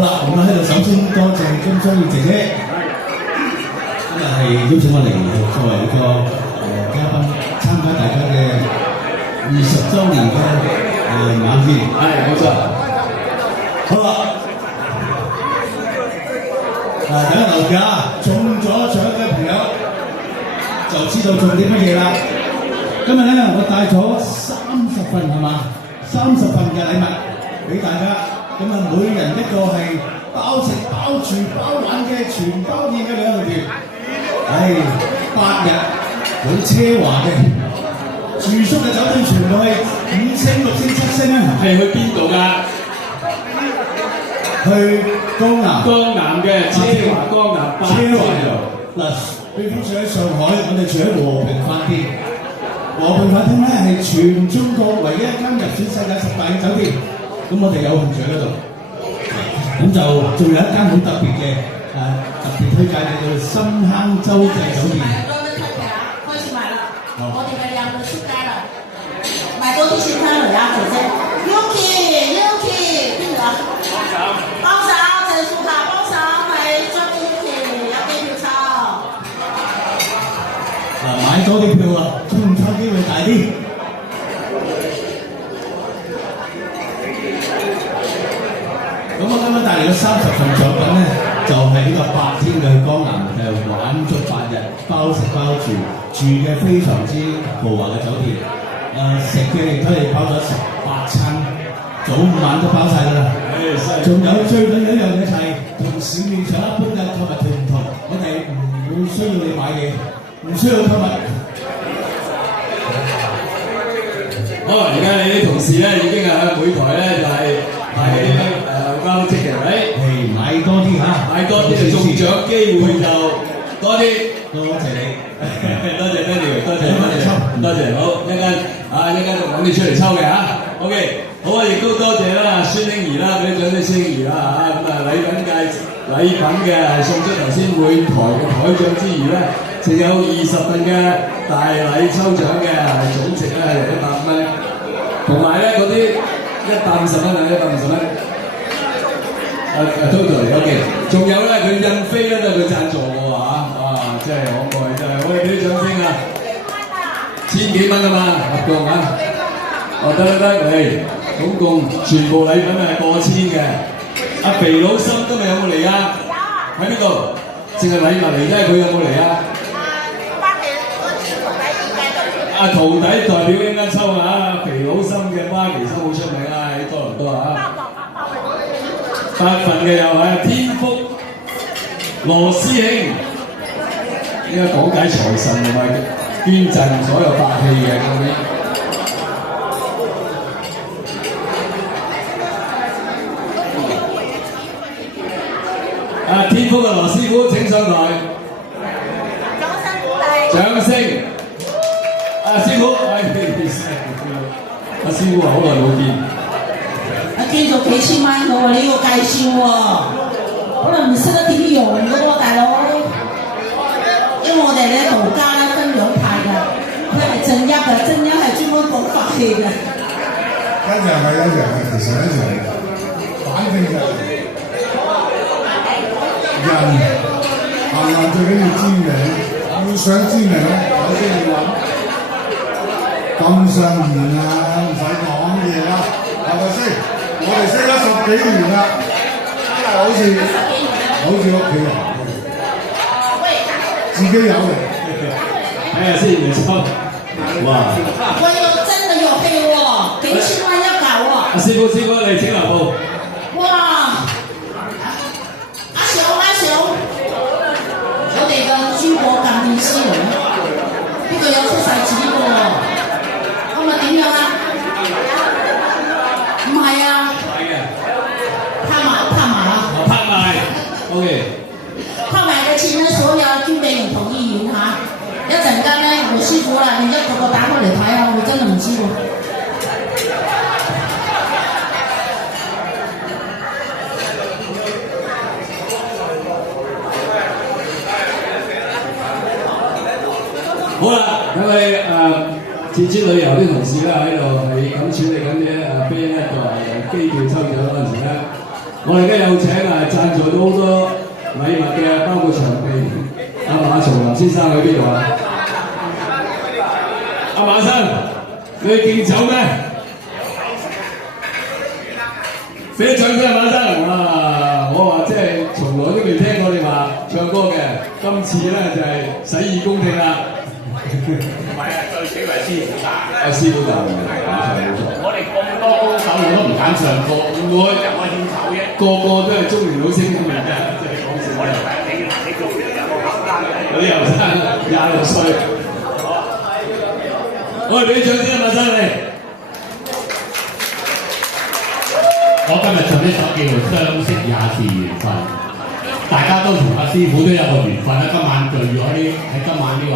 好啦，咁喺度首先多謝金雙葉姐姐，今日係邀請我嚟作為一個嘉賓，參加大家嘅20週年嘅晚宴。係冇錯。好啦，大家留意下，中咗獎嘅朋友就知道中啲乜嘢啦。今日咧，我帶咗30份係嘛，30份嘅禮物俾大家。咁啊，每人一個係包食包住包玩嘅全包宴嘅旅行團。8日好奢華嘅，住宿嘅酒店全部係5星、6星、7星啊！係去邊度㗎？去江南。江南嘅奢華江南8星嗱，比方住喺上海，我哋住喺和平飯店。和平飯店咧係全中國唯一一間入選世界10大嘅酒店。咁我哋有興趣喺嗰度，咁就仲有一間好特別嘅特別推介嘅叫深坑洲際酒店。開始買啦！我哋嘅飲到出街啦，買多啲先翻嚟啊，姐姐。Yuki，邊個啊？幫手，鄭樹霞幫手，係張 Yuki 有機票抽。買多啲票啊，中獎機會大啲。咁我今日帶嚟嘅30份獎品咧，就係呢個8天嘅去江南玩足8日，包食包住，住嘅非常之豪華嘅酒店。食嘅亦都係包咗18餐，早午晚都包晒㗎啦。仲有最緊要一樣嘢就係同市面上一般嘅購物團唔同，我哋唔會需要你買嘢，唔需要購物。好，而家你啲同事咧已經喺每台咧就係交積嘅，買多啲嚇，買多啲就中獎機會就多啲。多謝你，多謝 Daniel， 多謝，好一陣揾你出嚟抽嘅嚇。OK， 好啊，亦都多謝啦，孫興怡啦，俾啲獎啲孫興怡啦嚇。咁禮品嘅係送出頭先每台嘅台獎之餘咧，仲有20份嘅大禮抽獎嘅，係總值咧係100蚊，同埋咧嗰啲150蚊啊，150蚊。total OK， 仲有咧佢印飛咧都係佢贊助嘅哇，真係可愛，真係，我哋俾啲掌聲啊！1000幾蚊啊嘛，合共啊，得，總共全部禮品係過千嘅。阿肥佬心今日有冇嚟啊？喺呢度，淨係禮物嚟啫，佢有冇嚟啊？徒弟代表應該抽啊！肥佬心嘅花旗參好出名啊，喺多倫多啊。8份嘅又係天福羅師兄，應該講解財神同埋捐贈所有法器嘅嗰啲。天福嘅羅師傅請上台，掌聲！師傅，阿師傅好耐冇見。捐咗幾千蚊嘅喎，你要介紹喎，可能唔識得點用嘅喎，大佬。因為我哋咧道家咧分兩派㗎，佢係正一嘅，正一係專門講法器嘅。一樣係，其實一樣，反正就人行最緊要知名，要想知名，首先要揾金上賢啊，唔使講嘢啦，係咪先？我哋識咗10幾年啦，真係好似屋企人，自己有嚟。睇下先，你抽。哇！我要真係有戲喎，幾千蚊一嚿喎。師傅，你請留步。哇！阿小，我哋嘅諸葛鑑定師嚟，呢個有出世紙喎，咁咪點樣啊？唔係啊，拍賣 ，OK。拍賣嘅錢咧，所有捐俾唔同醫院嚇。一陣間咧，我師傅啦，你一個個打開嚟睇下，我真係唔知喎。好啦，因為鐵珠旅遊啲同事咧喺度係咁處理緊啲飛咧，作為機票抽獎嗰陣時咧，我哋而家有請贊助咗好多禮物嘅，包括場地。馬松林先生喺邊度啊？馬生，你敬酒咩？俾啲掌聲馬生啊！我話即係從來都未聽過你話唱歌嘅，今次咧就係洗耳恭聽啦。唔係啊，最主要係師傅教。師傅教嘅，冇錯。我哋咁多高手，我都唔揀唱歌，唔會就我獻醜啫。個個都係中年老星咁嚟嘅，即係講笑。我哋你做有個後生嘅，有啲後生26歲。我哋俾啲掌聲馬生你。我今日唱呢首叫做《相識也是緣分》，大家都同阿師傅都有個緣分啦。今晚聚咗喺今晚呢個